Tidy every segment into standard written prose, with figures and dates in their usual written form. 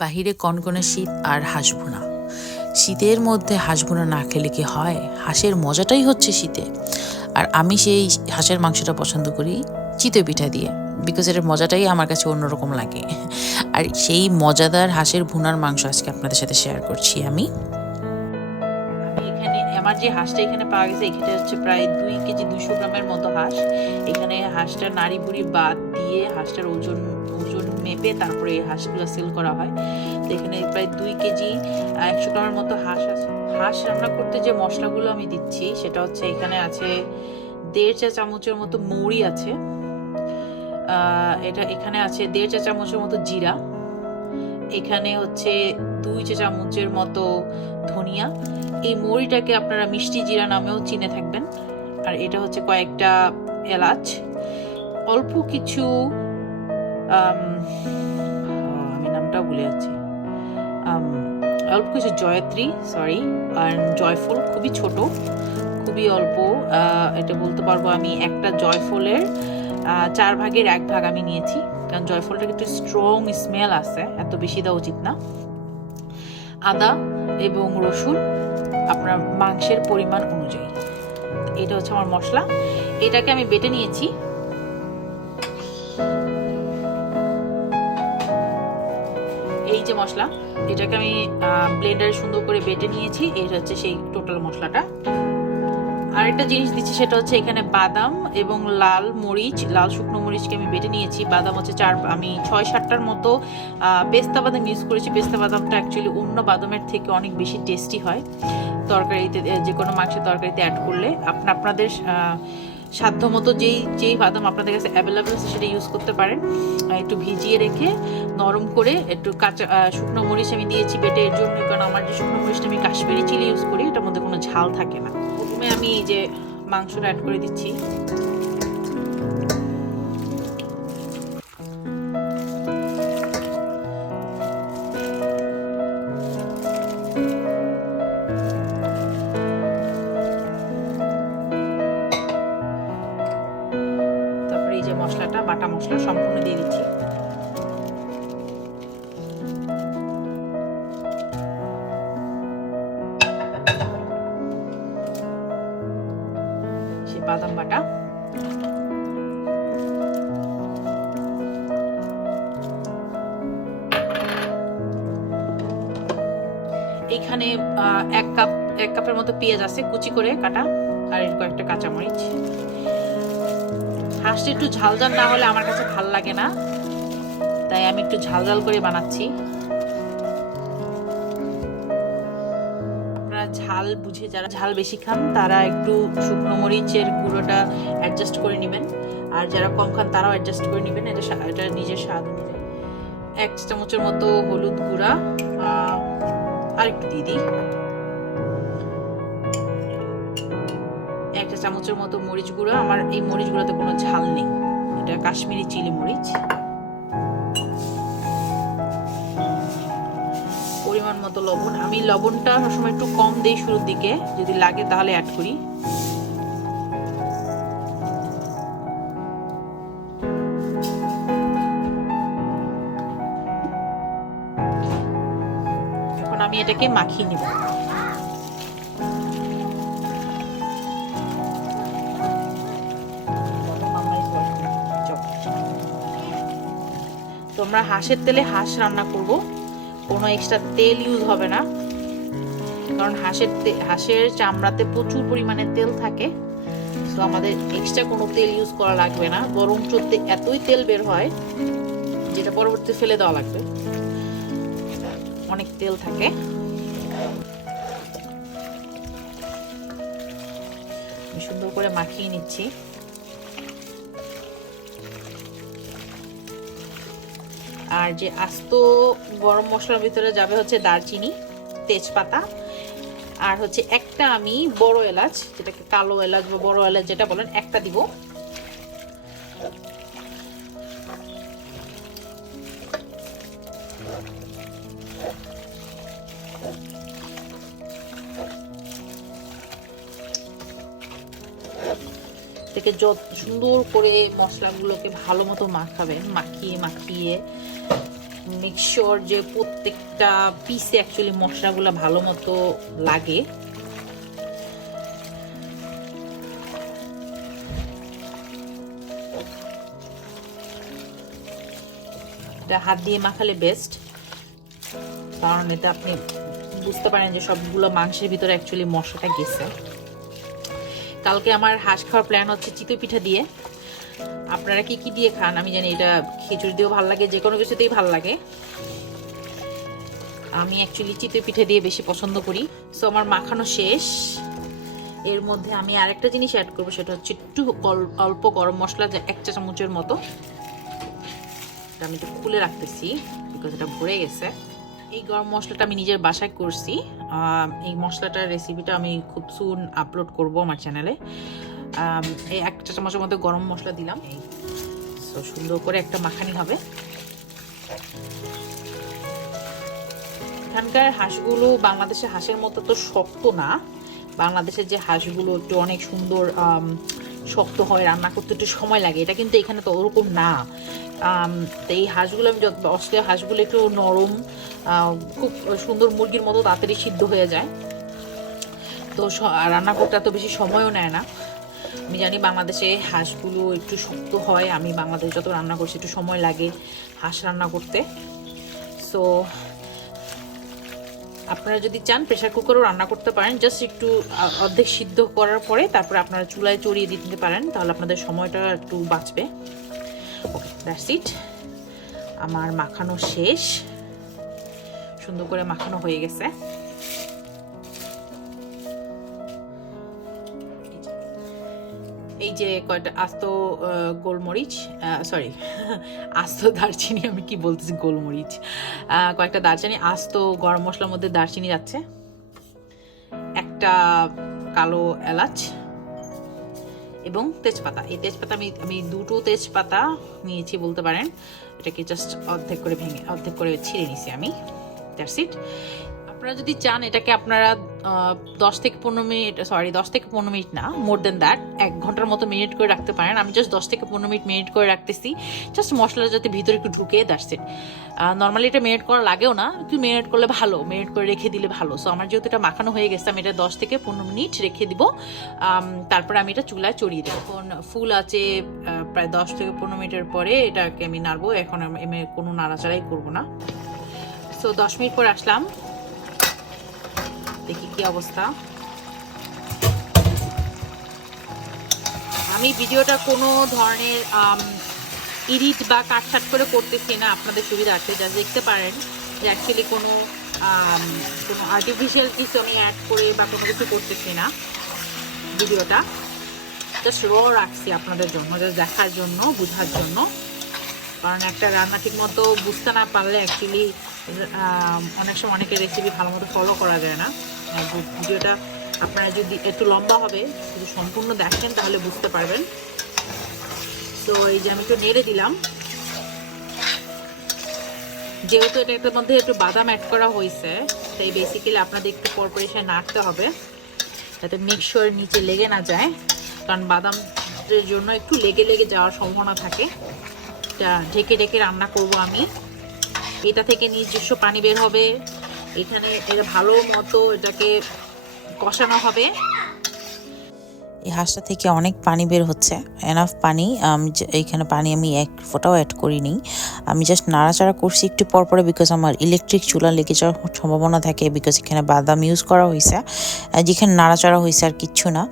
বাহিরে কনকনে শীত আর হাঁস ভুনা। শীতের মধ্যে হাঁস ভুনা না খেলে কি হয়? হাঁসের মজাটাই হচ্ছে শীতে। আর আমি সেই হাঁসের মাংসটা পছন্দ করি চিতই পিঠা দিয়ে, বিকজ এটার মজাটাই আমার কাছে অন্যরকম লাগে। আর সেই মজাদার হাঁসের ভুনার মাংস আজকে আপনাদের সাথে শেয়ার করছি আমি এখানে আমার যে হাঁসটা এখানে পাওয়া গেছে, এখানে হচ্ছে প্রায় 2 কেজি 200 গ্রামের মতো হাঁস। এখানে হাঁসটার নাড়ি বুড়ি বাদ দিয়ে হাঁসটার ওজন মেপে তারপরে এই হাঁসগুলো সেল করা হয়। তো এখানে প্রায় 2 কেজি 100 গ্রামের মতো হাঁস আছে। হাঁস রান্না করতে যে মশলাগুলো আমি দিচ্ছি সেটা হচ্ছে, এখানে আছে 1.5 চা চামচের মতো মৌরি আছে, এখানে আছে 1.5 চা চামচের মতো জিরা, এখানে হচ্ছে 2 চা চামচের মতো ধনিয়া। এই মৌরিটাকে আপনারা মিষ্টি জিরা নামেও চিনে থাকবেন। আর এটা হচ্ছে কয়েকটা এলাচ, অল্প কিছু আমি নামটা ভুলে যাচ্ছি, অল্প কিছু জয়ত্রী, আর জয়ফল, খুবই ছোট, খুবই অল্প। এটা বলতে পারবো আমি একটা জয়ফলের 4 ভাগের 1 ভাগ আমি নিয়েছি, কারণ জয়ফলটা একটু স্ট্রং স্মেল আছে, এত বেশি দেওয়া উচিত না। আদা এবং রসুন আপনার মাংসের পরিমাণ অনুযায়ী। এটা হচ্ছে আমার মশলা, এটাকে আমি বেটে নিয়েছি। এই যে মশলা, এটাকে আমি ব্লেন্ডারে সুন্দর করে বেটে নিয়েছি। এটা হচ্ছে সেই টোটাল মশলাটা। আরেকটা জিনিস দিচ্ছি, সেটা হচ্ছে এখানে বাদাম এবং লাল শুকনো মরিচকে আমি বেটে নিয়েছি। বাদাম হচ্ছে আমি 6-7টার মতো পেস্তা বাদাম ইউজ করেছি। পেস্তা বাদামটা অ্যাকচুয়ালি অন্য বাদামের থেকে অনেক বেশি টেস্টি হয় তরকারিতে, যে কোনো মাংসের তরকারিতে অ্যাড করলে। আপনাদের সাধ্য মতো যেই বাদাম আপনাদের কাছে অ্যাভেলেবেল আছে সেটা ইউজ করতে পারেন। একটু ভিজিয়ে রেখে নরম করে একটু কাঁচা শুকনো মরিচ আমি দিয়েছি বেটে, এর জন্য, কারণ আমার যে শুকনো মরিচটা আমি কাশ্মীরি চিলি ইউজ করি, এটার মধ্যে কোনো ঝাল থাকে না। প্রথমে আমি এই যে মাংসটা অ্যাড করে দিচ্ছি। তারপরে এই যে মশলাটা, বাটা মশলা সম্পূর্ণ দিয়ে দিচ্ছি। বাদাম বাটা, এখানে 1 কাপের মতো পেঁয়াজ আছে কুচি করে কাটা, আর এর কয়েকটা কাঁচামরিচ। হাঁসটা একটু ঝাল না হলে আমার কাছে ভালো লাগে না, তাই আমি একটু ঝাল করে বানাচ্ছি। ঝাল বুঝে, যারা ঝাল বেশি খান তারা একটু শুকনো মরিচের গুঁড়োটা অ্যাডজাস্ট করে নেবেন, আর যারা কম খান তারাও অ্যাডজাস্ট করে নেবেন। এটা নিজের স্বাদ অনুযায়ী। 1 চামচের মতো হলুদ গুঁড়া আর একটু দিয়ে দিই। 1 চামচের মতো মরিচ গুঁড়া। আমার এই মরিচ গুঁড়াতে কোনো ঝাল নেই, এটা কাশ্মীরি চিলি মরিচ। পরিমাণ মতো লবণ। আমি লবণটা সবসময় একটু কম দেই শুরুর দিকে, যদি লাগে তাহলে অ্যাড করি। এখন আমি এটাকে মাখিয়ে নেব। তোমরা হাঁসের তেলে হাঁস রান্না করব, কোনো এক্সট্রা তেল ইউজ হবে না, কারণ হাঁসের চামড়াতে প্রচুর পরিমাণে তেল থাকে। তো আমাদের এক্সট্রা কোনো তেল ইউজ করা লাগবে না, বরং এতই তেল বের হয় যেটা পরবর্তীতে ফেলে দেওয়া লাগবে, অনেক তেল থাকে। আমি সুন্দর করে মাখিয়ে নিচ্ছি। আর যে আস্ত গরম মশলার ভিতরে যাবে হচ্ছে দারচিনি, তেজপাতা, আর হচ্ছে একটা আমি বড় এলাচ, যেটাকে কালো এলাচ বা বড় এলাচ যেটা বলেন, একটা দিব। থেকে যত সুন্দর করে মশলাগুলোকে ভালো মতো মাখাবেন, মাখিয়ে মেক শিওর যে প্রত্যেকটা পিসে অ্যাকচুয়ালি মশলাগুলো ভালো মতো লাগে। এটা হাত দিয়ে মাখালে বেস্ট, কারণ এটা আপনি বুঝতে পারেন যে সবগুলো মাংসের ভিতরে অ্যাকচুয়ালি মশলাটা গেছে। কালকে আমার হাঁস খাওয়ার প্ল্যান হচ্ছে চিতই পিঠা দিয়ে। আপনারা কি কি দিয়ে খান আমি জানি, এটা খিচুড়ি দিয়েও ভালো লাগে, যে কোনো কিছুতেই ভালো লাগে। আমি অ্যাকচুয়ালি চিতই পিঠা দিয়ে বেশি পছন্দ করি। সো আমার মাখানো শেষ। এর মধ্যে আমি আরেকটা জিনিস অ্যাড করবো, সেটা হচ্ছে একটু অল্প গরম মশলা, যে 1 চা চামচের মতো। আমি একটু খুলে রাখতেছি বিকজ এটা ভরে গেছে। এই গরম মশলাটা আমি নিজের বাসায় করছি। এই মশলাটার রেসিপিটা আমি খুব সুন আপলোড করব আমার চ্যানেলে। এই 1 চা চামচের মতো গরম মশলা দিলাম। সো সুন্দর করে একটা মাখানি হবে। এখানকার হাঁসগুলো বাংলাদেশের হাঁসের মতো তো শক্ত না। বাংলাদেশের যে হাঁসগুলো একটু অনেক সুন্দর শক্ত হয়, রান্না করতে একটু সময় লাগে, এটা কিন্তু এখানে তো ওরকম না। তো এই হাঁসগুলো আমি অস্ট্রেলিয়া হাঁসগুলো একটু নরম, খুব সুন্দর মুরগির মতো তাড়াতাড়ি সিদ্ধ হয়ে যায়। তো রান্না করতে এত বেশি সময়ও নেয় না। আমি জানি বাংলাদেশে হাঁসগুলো একটু শক্ত হয়, আমি বাংলাদেশে যত রান্না করছি একটু সময় লাগে হাঁস রান্না করতে। সো আপনারা যদি চান প্রেসার কুকারও রান্না করতে পারেন, জাস্ট একটু অর্ধেক সিদ্ধ করার পরে তারপরে আপনারা চুলায় চড়িয়ে দিতে পারেন, তাহলে আপনাদের সময়টা একটু বাঁচবে। ওকে, দ্যাটস ইট। আমার মাখানো শেষ, সুন্দর করে মাখানো হয়ে গেছে। এই যে কয়টা আস্ত গোলমরিচ, সরি আস্ত দারচিনি, আমি কি বলতেছি গোলমরিচ, কয়েকটা দারচিনি, আস্ত গরম মশলার মধ্যে দারচিনি যাচ্ছে, একটা কালো এলাচ এবং তেজপাতা। এই তেজপাতা আমি 2টো তেজপাতা নিয়েছি বলতে পারেন। এটাকে জাস্ট অর্ধেক করে ভেঙে অর্ধেক করে ছিঁড়ে নিয়েছি আমি। That's it. আপনারা যদি চান এটাকে আপনারা 10 থেকে 15 মিনিট না, মোর দেন দ্যাট 1 ঘন্টার মতো মিনিট করে রাখতে পারেন। আমি জাস্ট 10 থেকে 15 মিনিট করে রাখতেছি, জাস্ট মশলা যাতে ভিতরে একটু ঢুকে। That's it. নর্মালি এটা মেরিনেট করা লাগেও না, একটু মেরিনেট করলে ভালো, মেরিনেট করে রেখে দিলে ভালো। সো আমার যেহেতু এটা মাখানো হয়ে গেছে, আমি এটা 10 থেকে 15 মিনিট রেখে দিব। তারপরে আমি এটা চুলায় চড়িয়ে দেবো। এখন ফুল আছে প্রায় 10 থেকে 15 মিনিটের পরে এটাকে আমি নাড়বো। এখন আমি কোনো নাড়াচাড়াই করবো না। সো 10 মিনিট পরে আসলাম, দেখি কি অবস্থা। আমি ভিডিওটা কোনো ধরনের এডিট বা কাটছাট করে করতেছি না, আপনাদের সুবিধার্থে। যা দেখতে পারেন যে অ্যাকচুয়ালি কোনো আর্টিফিশিয়াল কিছু আমি অ্যাড করে বা কোনো কিছু করতেছি না। ভিডিওটা জাস্ট র রাখছি আপনাদের জন্য, জাস্ট দেখার জন্য, বোঝার জন্য। কারণ একটা রান্না ঠিক মতো বুঝতে না পারলে অ্যাকচুয়ালি অনেক সময় অনেকের রেসিপি ভালো মতো ফলো করা যায় না। ভিডিওটা আপনারা যদি একটু লম্বা হবে, যদি সম্পূর্ণ দেখেন তাহলে বুঝতে পারবেন। তো এই যে আমি একটু নেড়ে দিলাম, যেহেতু এটার মধ্যে একটু বাদাম অ্যাড করা হয়েছে, তাই বেসিক্যালি আপনাদের একটু পরপরিশায় নাড়তে হবে যাতে মিক্সচার নিচে লেগে না যায়, কারণ বাদামের জন্য একটু লেগে যাওয়ার সম্ভাবনা থাকে। এটা ঢেকে ঢেকে রান্না করব আমি। এটা থেকে নিজস্ব পানি বের হবে, এখানে এটা ভালো মতো এটাকে কষানো হবে। এই হাঁসটা থেকে অনেক পানি বের হচ্ছে, এনাফ পানি। এইখানে পানি আমি 1 ফোঁটাও অ্যাড করিনি, আমি জাস্ট নাড়াচাড়া করছি একটু পরে, বিকজ আমার ইলেকট্রিক চুলা লেগে যাওয়ার সম্ভাবনা থাকে, বিকজ এখানে বাদাম ইউজ করা হয়েছে। যেখানে নাড়াচাড়া হয়েছে আর কিচ্ছু না,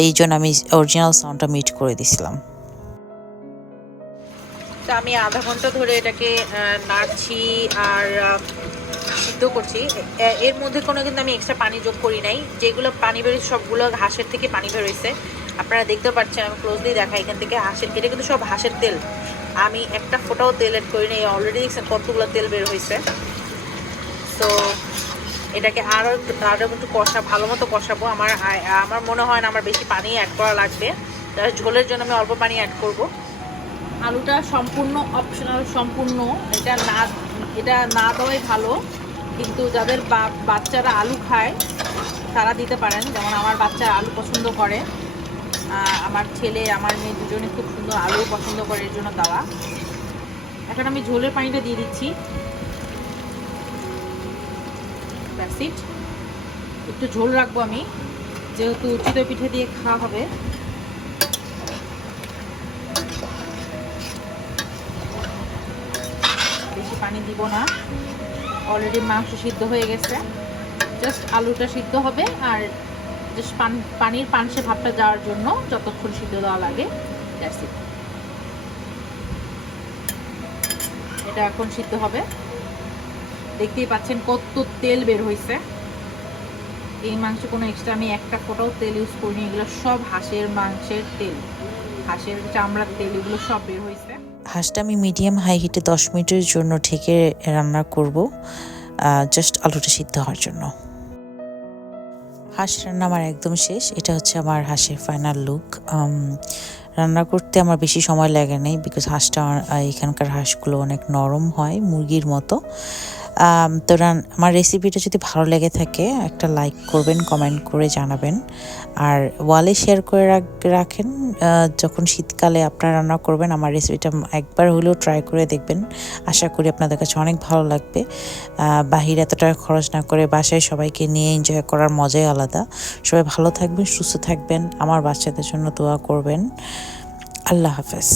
এই জন্য আমি অরিজিনাল সাউন্ডটা মিট করে দিছিলাম। তো আমি আধা ঘন্টা ধরে এটাকে নাড়ছি আর সিদ্ধ করছি। এর মধ্যে কোনো কিন্তু আমি এক্সট্রা পানি যোগ করি নাই। যেগুলো পানি বেরোচ্ছে সবগুলো হাঁসের থেকে পানি বেরোইছে, আপনারা দেখতে পাচ্ছেন। আমি ক্লোজলি দেখাই, এখান থেকে হাঁসের, এটা কিন্তু সব হাঁসের তেল, আমি একটা ফোঁটাও তেল এড করি নাই। অলরেডি দেখছেন কতগুলো তেল বের হয়েছে। তো এটাকে আরও একটু ভালো মতো কষাবো। আমার মনে হয় না আমার বেশি পানি অ্যাড করা লাগবে, তাহলে ঝোলের জন্য আমি অল্প পানি অ্যাড করব। আলুটা সম্পূর্ণ অপশনাল, সম্পূর্ণ এটা না দেওয়াই ভালো, কিন্তু যাদের বাচ্চারা আলু খায় তারা দিতে পারেন। যেমন আমার বাচ্চা আলু পছন্দ করে, আমার ছেলে আমার মেয়ে দুজনে খুব সুন্দর আলু পছন্দ করে, এর জন্য দেওয়া। এখন আমি ঝোলের পানিটা দিয়ে দিচ্ছি। That's it. একটু ঝোল রাখবো আমি, যেহেতু চিতই পিঠে দিয়ে খাওয়া হবে। বেশি পানি দিব না, অলরেডি মাংস সিদ্ধ হয়ে গেছে, জাস্ট আলুটা সিদ্ধ হবে আর জাস্ট পানির পানসে ভাবটা যাওয়ার জন্য যতক্ষণ সিদ্ধ দেওয়া লাগে দ্যাটস ইট। এটা এখন সিদ্ধ হবে। দেখতেই পাচ্ছেন কত তেল বের হয়েছে। এই মাংসে কোনো এক্সট্রা আমি একটা ফোঁটাও তেল ইউজ করিনি, এগুলো সব হাঁসের মাংসের তেল, হাঁসের চামড়ার তেল, এগুলো সব বের হয়েছে। হাঁসটা আমি মিডিয়াম হাই হিটে 10 মিনিটের জন্য ঢেকে রান্না করব, জাস্ট আলুটা সিদ্ধ হওয়ার জন্য। হাঁস রান্না আমার একদম শেষ। এটা হচ্ছে আমার হাঁসের ফাইনাল লুক। রান্না করতে আমার বেশি সময় লাগে নাই, বিকজ হাঁসটা এখানকার হাঁসগুলো অনেক নরম হয়, মুরগির মতো। তো আমার রেসিপিটা যদি ভালো লেগে থাকে একটা লাইক করবেন, কমেন্ট করে জানাবেন, আর ওয়ালে শেয়ার করে রাখেন। যখন শীতকালে আপনারা রান্না করবেন আমার রেসিপিটা একবার হলেও ট্রাই করে দেখবেন। আশা করি আপনাদের কাছে অনেক ভালো লাগবে। বাহিরে এত টাকা খরচ না করে বাসায় সবাইকে নিয়ে এনজয় করার মজাই আলাদা। সবাই ভালো থাকবেন, সুস্থ থাকবেন, আমার বাচ্চাদের জন্য দোয়া করবেন। আল্লাহ হাফেজ।